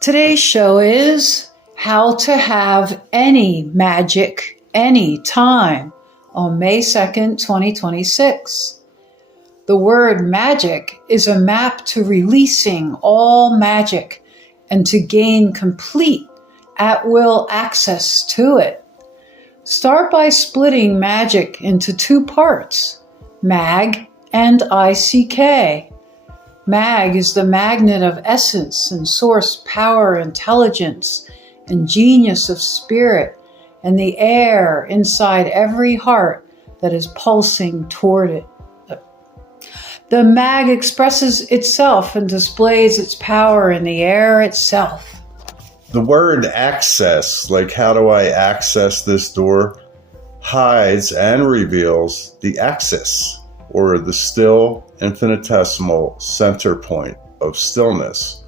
Today's show is How to Have Any Magic Anytime on May 2nd, 2026. The word magic is a map to releasing all magic and to gain complete at-will access to it. Start by splitting magic into two parts, mag and ICK. Mag is the magnet of essence and source power, intelligence, and genius of spirit, and the air inside every heart that is pulsing toward it. The mag expresses itself and displays its power in the air itself. The word access, like how do I access this door, hides and reveals the axis, or the still infinitesimal center point of stillness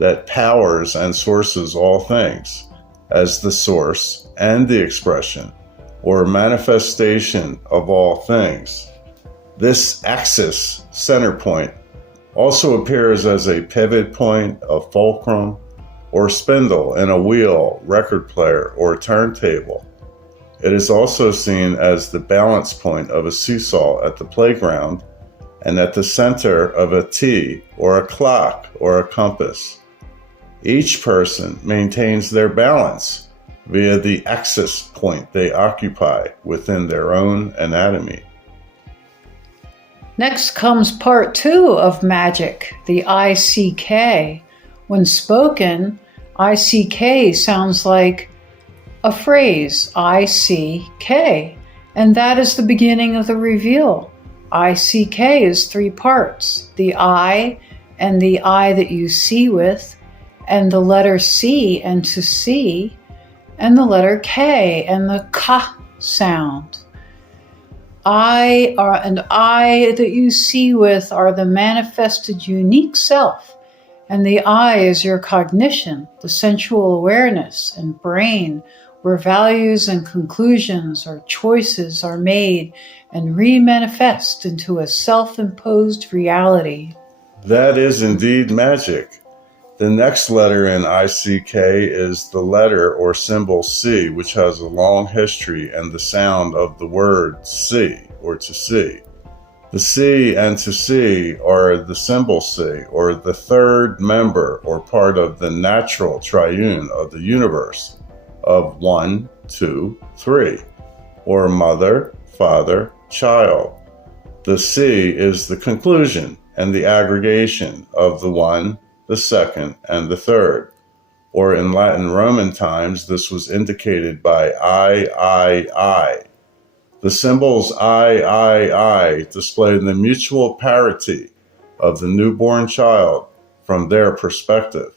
that powers and sources all things as the source and the expression or manifestation of all things. This axis center point also appears as a pivot point, a fulcrum, or spindle in a wheel, record player, or turntable. It is also seen as the balance point of a seesaw at the playground and at the center of a T or a clock or a compass. Each person maintains their balance via the axis point they occupy within their own anatomy. Next comes part 2 of magic, the ICK. When spoken, ICK sounds like a phrase, ICK, and that is the beginning of the reveal. ICK is 3 parts, the I and the I that you see with, and the letter C and to see, and the letter K and the K sound. I that you see with are the manifested unique self, and the I is your cognition, the sensual awareness and brain, where values and conclusions or choices are made and re-manifest into a self-imposed reality. That is indeed magic. The next letter in ICK is the letter or symbol C, which has a long history and the sound of the word see or to see. The C and to see are the symbol C, or the third member or part of the natural triune of the universe of 1, 2, 3, or mother, father, child. The C is the conclusion and the aggregation of the one, the second, and the third. Or in Latin Roman times, this was indicated by I. The symbols I display the mutual parity of the newborn child from their perspective.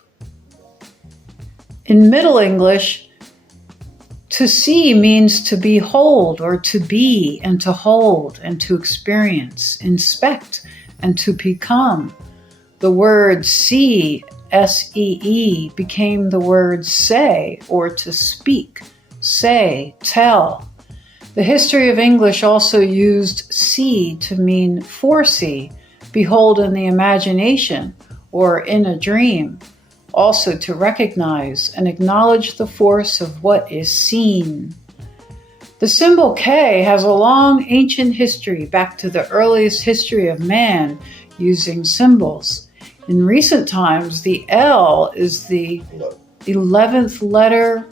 In Middle English, to see means to behold or to be and to hold and to experience, inspect and to become. The word see, S-E-E, became the word say or to speak, say, tell. The history of English also used see to mean foresee, behold in the imagination or in a dream. Also to recognize and acknowledge the force of what is seen. The symbol K has a long ancient history back to the earliest history of man using symbols. In recent times, the L is the 11th letter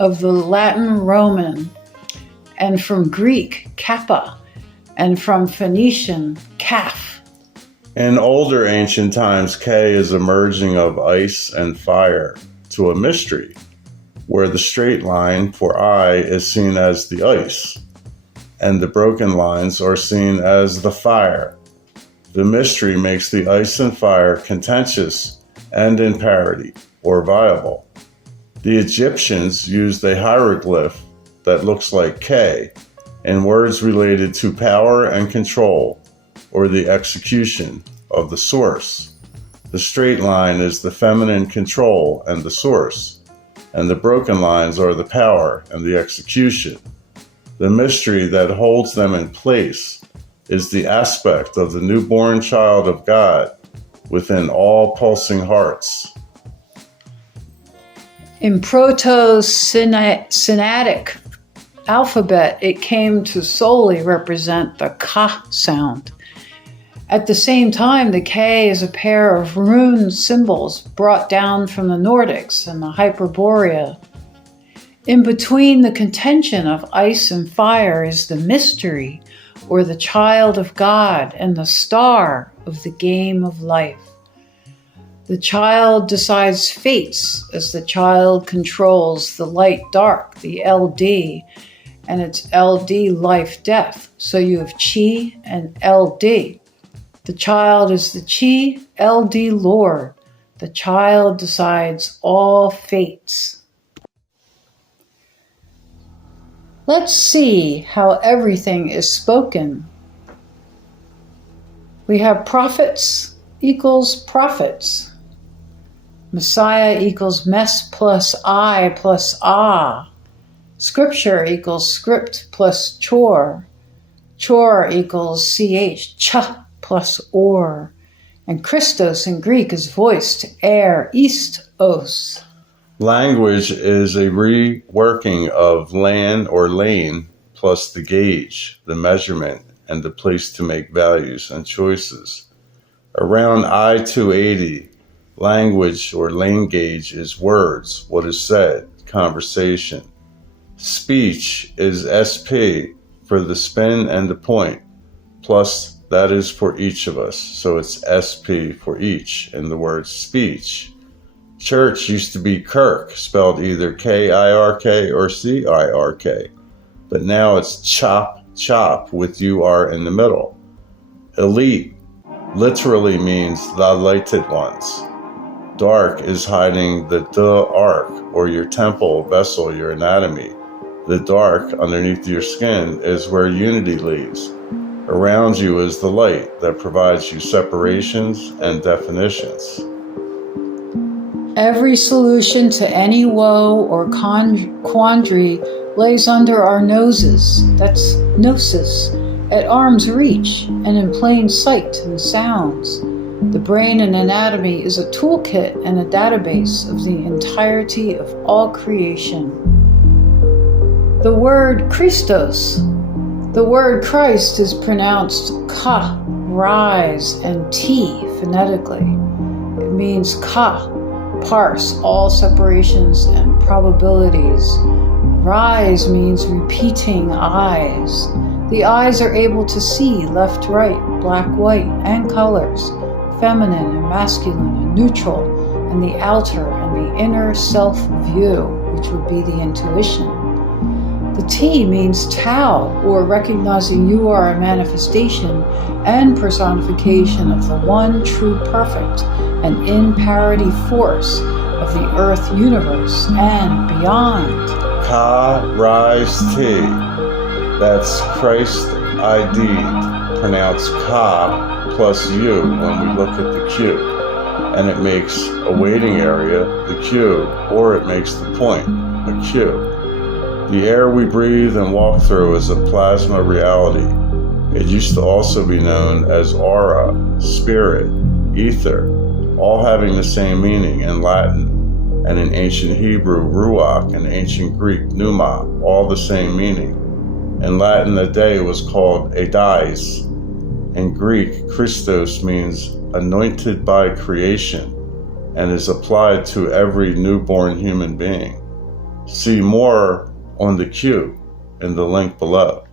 of the Latin Roman, and from Greek, kappa, and from Phoenician, kaf. In older ancient times, K is a merging of ice and fire to a mystery, where the straight line for I is seen as the ice, and the broken lines are seen as the fire. The mystery makes the ice and fire contentious and in parity, or viable. The Egyptians used a hieroglyph that looks like K in words related to power and control, or the execution of the source. The straight line is the feminine control and the source, and the broken lines are the power and the execution. The mystery that holds them in place is the aspect of the newborn child of God within all pulsing hearts. In Proto-Sinaitic alphabet, it came to solely represent the ka sound. At the same time, the K is a pair of rune symbols brought down from the Nordics and the Hyperborea. In between the contention of ice and fire is the mystery, or the child of God, and the star of the game of life. The child decides fates as the child controls the light-dark, the LD, and it's LD life-death. So you have Chi and LD. The child is the Chi, LD Lord. The child decides all fates. Let's see how everything is spoken. We have prophets equals prophets. Messiah equals mess plus I plus ah. Scripture equals script plus chore. Chore equals ch, cha plus or. And Christos in Greek is voice to air, east, os. Language is a reworking of land or lane plus the gauge, the measurement, and the place to make values and choices. Around I-280, language or lane gauge is words, what is said, conversation. Speech is SP for the spin and the point, plus that is for each of us, so it's SP for each in the word speech. Church used to be Kirk, spelled either K-I-R-K or C-I-R-K, but now it's chop, chop with U-R in the middle. Elite literally means the lighted ones. Dark is hiding the ark, or your temple, vessel, your anatomy. The dark underneath your skin is where unity lives. Around you is the light that provides you separations and definitions. Every solution to any woe or quandary lays under our noses. That's gnosis, at arm's reach and in plain sight and sounds. The brain and anatomy is a toolkit and a database of the entirety of all creation. The word Christos, the word Christ, is pronounced ka, rise, and T phonetically. It means ka, parse all separations and probabilities. Rise means repeating eyes. The eyes are able to see left, right, black, white, and colors, feminine and masculine and neutral, and the outer and the inner self-view, which would be the intuition. The T means Tao, or recognizing you are a manifestation and personification of the one true perfect and in parity force of the earth universe and beyond. Ka, rise, T. That's Christ ID'd, pronounced Ka plus U when we look at the Q. And it makes a waiting area, the Q, or it makes the point, a Q. The air we breathe and walk through is a plasma reality. It used to also be known as aura, spirit, ether, all having the same meaning in Latin, and in ancient Hebrew, ruach, and ancient Greek, pneuma, all the same meaning. In Latin, a day was called edais. In Greek, Christos means anointed by creation and is applied to every newborn human being. See more on the Q in the link below.